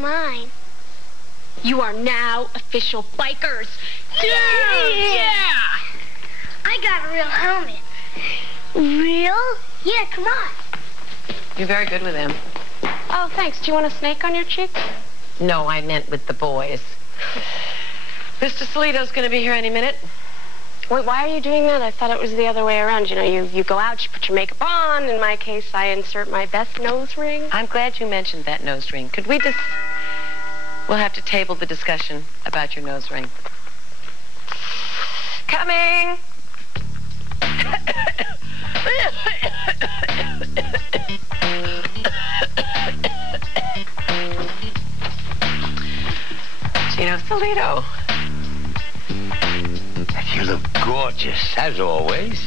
Mine. You are now official bikers. Yeah! I got a real helmet. Real? Yeah, come on. You're very good with him. Oh, thanks. Do you want a snake on your cheek? No, I meant with the boys. Mr. Soleito's going to be here any minute. Wait, why are you doing that? I thought it was the other way around. You know, you go out, you put your makeup on. In my case, I insert my best nose ring. I'm glad you mentioned that nose ring. Could we just... We'll have to table the discussion about your nose ring. Coming! Gino Soleito. You look gorgeous, as always.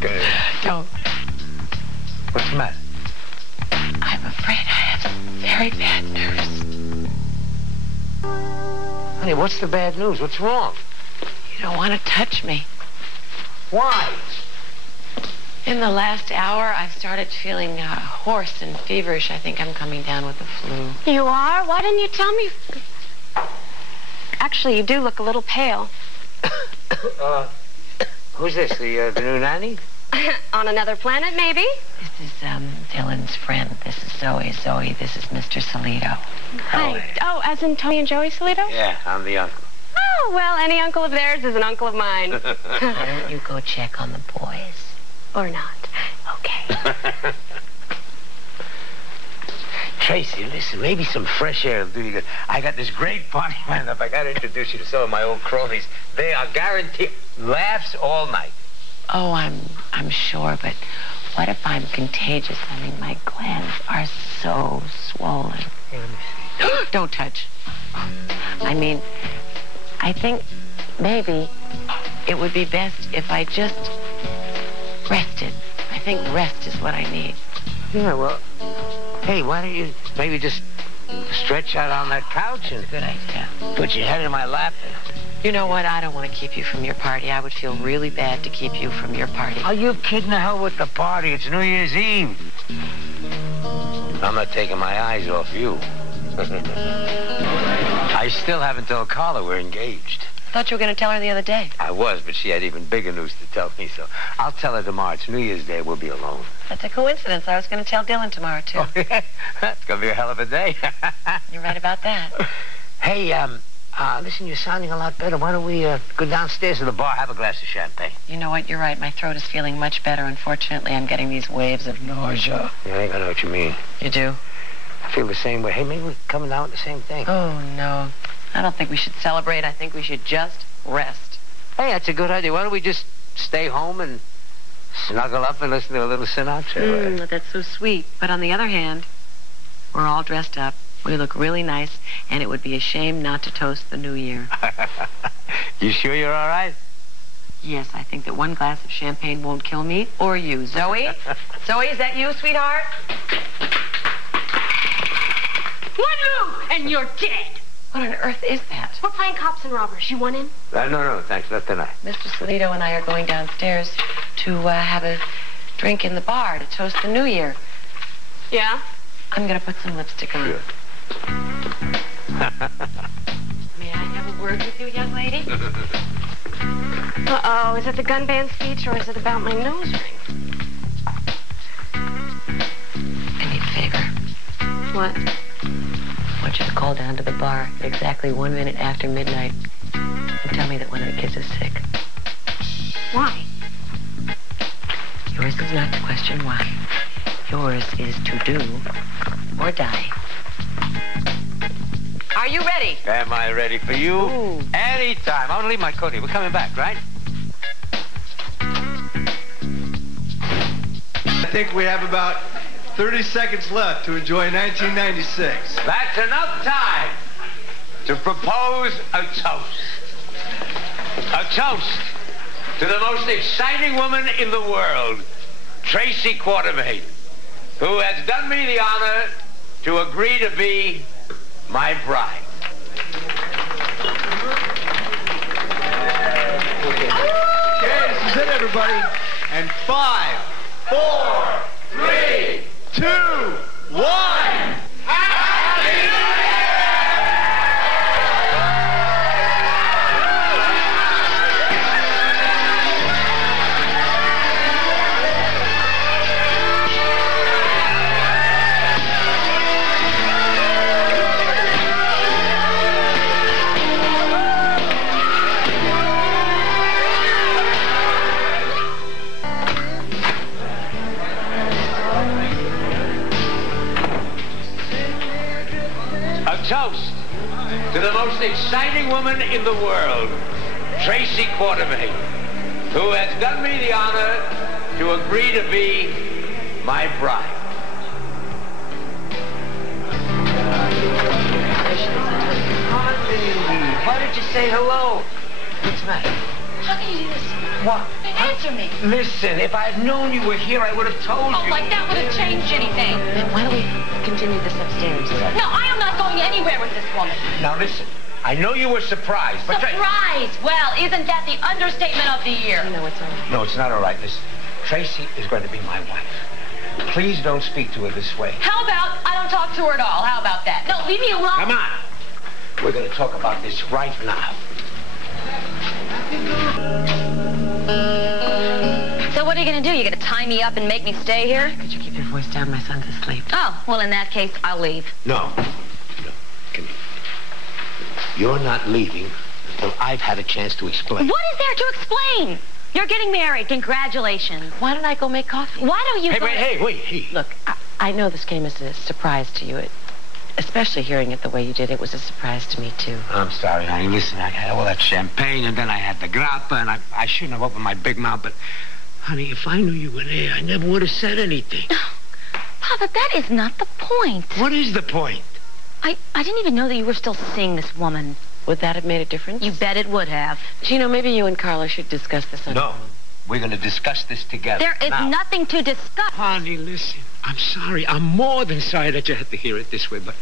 Good. Don't. What's the matter? I'm afraid I have very bad news. Honey, what's the bad news? What's wrong? You don't want to touch me. Why? In the last hour, I've started feeling hoarse and feverish. I think I'm coming down with the flu. You are? Why didn't you tell me? Actually, you do look a little pale. Who's this? The new nanny? On another planet, maybe? This is Dylan's friend. This is Zoe. Zoe, this is Mr. Soleito. Hi. Oh, as in Tony and Joey Soleito? Yeah, I'm the uncle. Oh, well, any uncle of theirs is an uncle of mine. Why don't you go check on the boys? Or not. Okay. Tracy, listen, maybe some fresh air will do you good. I got this great party lined up. I got to introduce you to some of my old cronies. They are guaranteed laughs all night. Oh, I'm sure, but what if I'm contagious? I mean, my glands are so swollen. Hey, let me see. Don't touch. I mean, I think maybe it would be best if I just rested. I think rest is what I need. Yeah, well, hey, why don't you maybe just stretch out on that couch and Good idea. put your head in my lap? You know what? I don't want to keep you from your party. I would feel really bad to keep you from your party. Are you kidding? The hell with the party? It's New Year's Eve. I'm not taking my eyes off you. I still haven't told Carla we're engaged. I thought you were going to tell her the other day. I was, but she had even bigger news to tell me, so I'll tell her tomorrow. It's New Year's Day. We'll be alone. That's a coincidence. I was going to tell Dylan tomorrow, too. Oh, yeah? That's going to be a hell of a day. You're right about that. Hey, listen, you're sounding a lot better. Why don't we go downstairs to the bar, have a glass of champagne? You know what? You're right. My throat is feeling much better. Unfortunately, I'm getting these waves of nausea. Yeah, I think I know what you mean. You do? I feel the same way. Hey, maybe we're coming down with the same thing. Oh, no. I don't think we should celebrate. I think we should just rest. Hey, that's a good idea. Why don't we just stay home and snuggle up and listen to a little Sinatra? That's so sweet. But on the other hand, we're all dressed up. We look really nice, and it would be a shame not to toast the new year. You sure you're all right? Yes, I think that one glass of champagne won't kill me or you. Zoe? Zoe, is that you, sweetheart? One move, and you're dead. What on earth is that? We're playing cops and robbers. You want in? No, thanks. Not tonight. Mr. Soleito and I are going downstairs to have a drink in the bar to toast the new year. Yeah? I'm going to put some lipstick on. Sure. May I have a word with you, young lady? Uh-oh. Is it the gun ban speech or is it about my nose ring? I need a favor. What? I want you to call down to the bar at exactly 1 minute after midnight and tell me that one of the kids is sick. Why? Yours is not to question why. Yours is to do or die. Are you ready? Am I ready for you? Ooh. Anytime. I'm going to leave my coat here. We're coming back, right? I think we have about 30 seconds left to enjoy 1996. That's enough time to propose a toast. A toast to the most exciting woman in the world, Tracy Quartermaine, who has done me the honor to agree to be my bride. Okay, this is it, everybody. And 5, 4, 3, 2, 1. Happy New Year! toast to the most exciting woman in the world, Tracy Quartermaine, who has done me the honor to agree to be my bride. Why did you say hello? What's the matter? How can you do this? What? Answer me. Listen, if I had known you were here, I would have told you. Oh, like that would have changed anything. Then why don't we continue this upstairs? No, I am not going anywhere with this woman. Now listen, I know you were surprised, but... Surprise! Well, isn't that the understatement of the year? No, it's all right. No, it's not all right. Listen, Tracy is going to be my wife. Please don't speak to her this way. How about I don't talk to her at all? How about that? No, leave me alone. Come on. We're going to talk about this right now. So what are you going to do? You going to tie me up and make me stay here? Could you keep your voice down? My son's asleep. Oh, well, in that case, I'll leave. No. Come here. You're not leaving until I've had a chance to explain. What is there to explain? You're getting married. Congratulations. Why don't I go make coffee? Why don't you Hey. Look, I know this came as a surprise to you. Especially hearing it the way you did, it was a surprise to me, too. I'm sorry, honey. Listen, I had all that champagne, and then I had the grappa, and I shouldn't have opened my big mouth, but, honey, if I knew you were there, I never would have said anything. Papa, that is not the point. What is the point? I didn't even know that you were still seeing this woman. Would that have made a difference? You bet it would have. Gino, maybe you and Carla should discuss this on your No. own. We're going to discuss this together. There is now. nothing to discuss. Honey, listen. I'm sorry. I'm more than sorry that you had to hear it this way, but...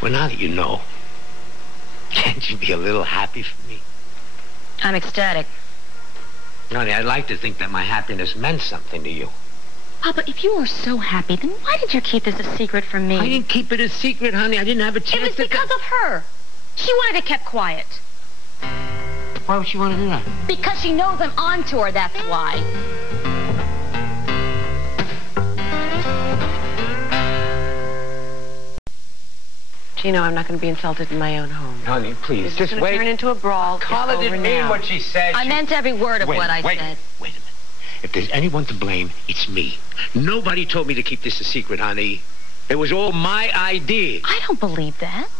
Well, now that you know, can't you be a little happy for me? I'm ecstatic. Honey, I'd like to think that my happiness meant something to you. Papa, if you were so happy, then why did you keep this a secret from me? I didn't keep it a secret, honey. I didn't have a chance It was because of her. She wanted it kept quiet. Why would she want to do that? Because she knows I'm on to her, that's why. Gino, I'm not going to be insulted in my own home. Honey, please, This just is wait. going to turn into a brawl. Carla It's didn't over mean now. what she said. I meant every word of what I said. Wait a minute. If there's anyone to blame, it's me. Nobody told me to keep this a secret, honey. It was all my idea. I don't believe that.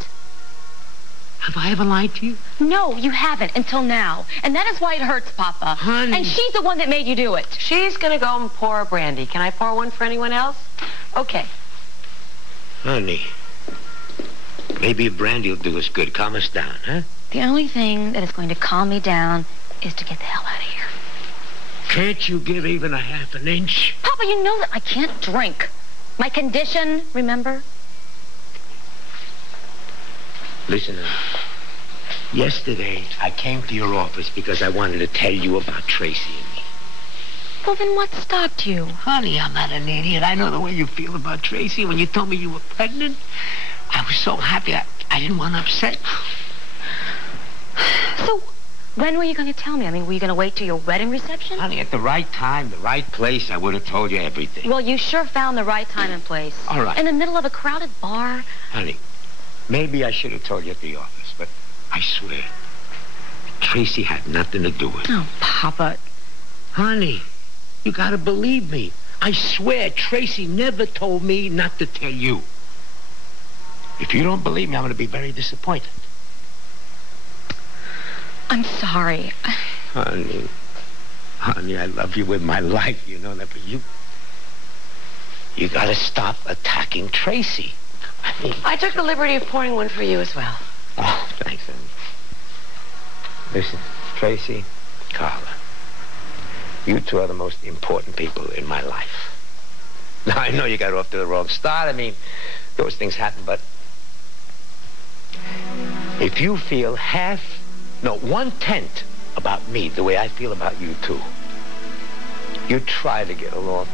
Have I ever lied to you? No, you haven't until now. And that is why it hurts, Papa. Honey. And she's the one that made you do it. She's going to go and pour a brandy. Can I pour one for anyone else? Okay. Honey, maybe a brandy will do us good. Calm us down, huh? The only thing that is going to calm me down is to get the hell out of here. Can't you give even a half an inch? Papa, you know that I can't drink. My condition, remember? Listen, yesterday I came to your office because I wanted to tell you about Tracy and me. Well, then what stopped you? Honey, I'm not an idiot. I know the way you feel about Tracy. When you told me you were pregnant, I was so happy I didn't want to upset. So, when were you going to tell me? I mean, were you going to wait till your wedding reception? Honey, at the right time, the right place, I would have told you everything. Well, you sure found the right time and place. All right. In the middle of a crowded bar. Honey, maybe I should have told you at the office, but I swear, Tracy had nothing to do with it. Oh, Papa. Honey, you gotta believe me. I swear, Tracy never told me not to tell you. If you don't believe me, I'm gonna be very disappointed. I'm sorry. Honey, I love you with my life. You know that, but you gotta stop attacking Tracy. I took the liberty of pouring one for you as well. Oh, thanks, honey. Listen, Tracy, Carla, you two are the most important people in my life. Now, I know you got off to the wrong start. I mean, those things happen, but if you feel 1/10 about me the way I feel about you two, you try to get along.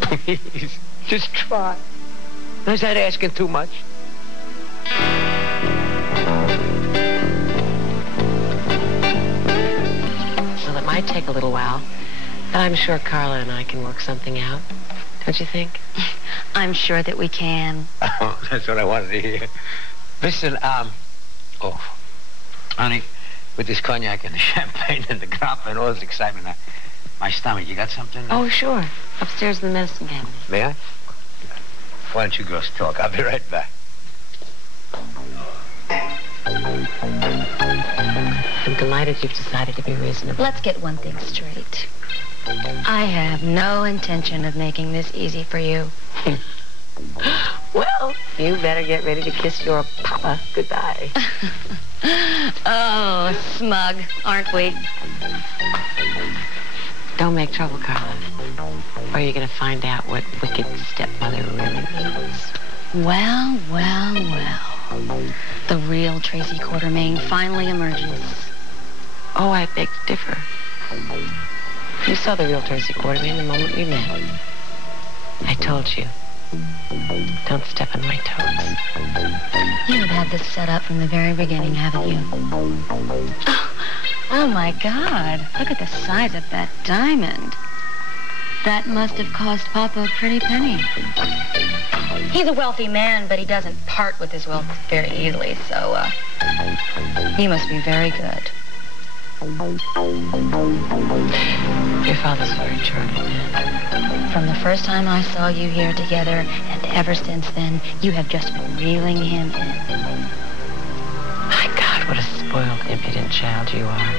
Please, just try. Is that asking too much? Well, it might take a little while, but I'm sure Carla and I can work something out. Don't you think? I'm sure that we can. Oh, that's what I wanted to hear. Listen, honey, with this cognac and the champagne and the grappa and all this excitement, my stomach, you got something? Oh, sure. Upstairs in the medicine cabinet. May I? Why don't you girls talk? I'll be right back. I'm delighted you've decided to be reasonable. Let's get one thing straight. I have no intention of making this easy for you. Well, you better get ready to kiss your papa goodbye. Oh, smug, aren't we? Don't make trouble, Carla. Or you're going to find out what wicked stepmother really means. Well, well, well. The real Tracy Quartermaine finally emerges. Oh, I beg to differ. You saw the real Tracy Quartermaine the moment we met. I told you. Don't step on my toes. You have had this set up from the very beginning, haven't you? Oh, my God. Look at the size of that diamond. That must have cost Papa a pretty penny. He's a wealthy man, but he doesn't part with his wealth very easily, so, he must be very good. Your father's very charitable man. From the first time I saw you here together, and ever since then, you have just been reeling him in. My God, what a spoiled, impudent child you are.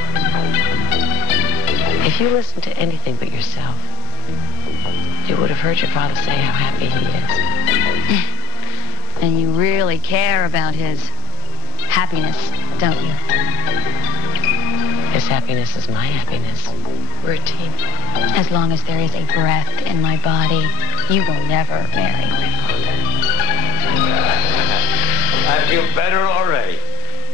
If you listened to anything but yourself, you would have heard your father say how happy he is. And you really care about his happiness, don't you? His happiness is my happiness. We're a team. As long as there is a breath in my body, you will never marry my father. I feel better already.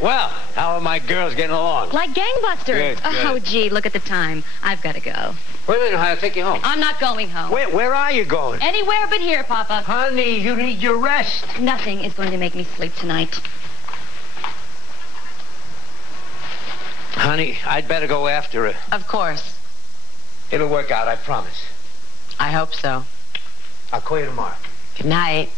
Well, how are my girls getting along? Like gangbusters. Good, good. Oh, gee, look at the time. I've got to go. Wait a minute, I'll take you home. I'm not going home. Where are you going? Anywhere but here, Papa. Honey, you need your rest. Nothing is going to make me sleep tonight. Honey, I'd better go after her. Of course. It'll work out, I promise. I hope so. I'll call you tomorrow. Good night.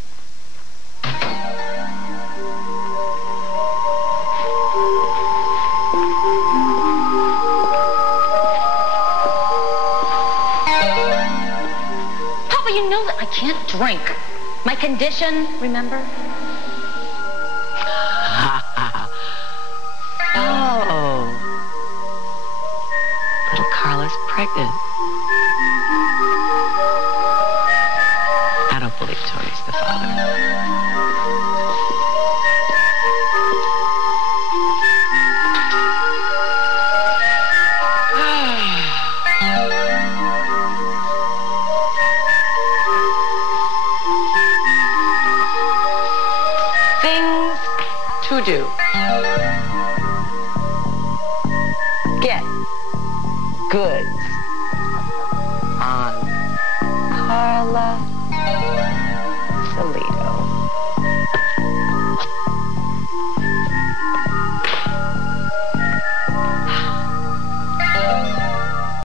Papa, you know that I can't drink. My condition, remember? Oh. Little Carla's pregnant. I don't believe Tony's the father. Things to do. Get goods on Carla